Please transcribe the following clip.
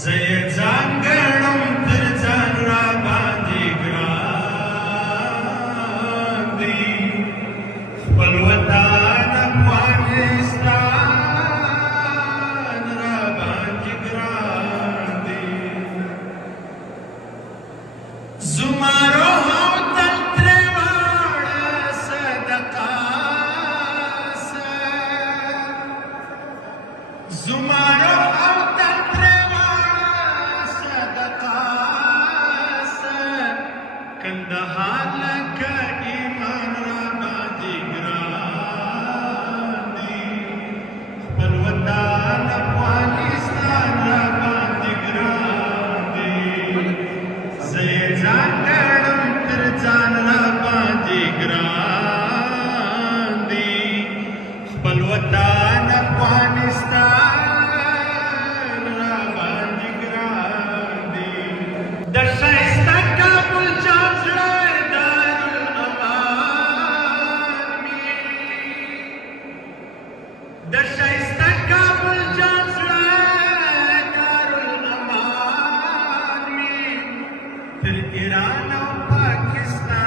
زه ځان ګڼم تر ځان را باندې ګران دی خپل وطن افغانستان را باندې ګران دی زما روح او تن ترې واړه صدقه سه زما روح او تن ترې واړه صدقه سه کندهار لکه ایمان را باندې ګران دی خپل وطن افغانستان را باندې ګران دی زه یې ځان ګڼم تر ځان را باندې ګران دی خپل وطن افغانستان را باندې ګران دی د ښایسته کابل جام زړه دارالامان مې د ښایسته کابل جام زړه دارالامان مې تر ایران او پاکستان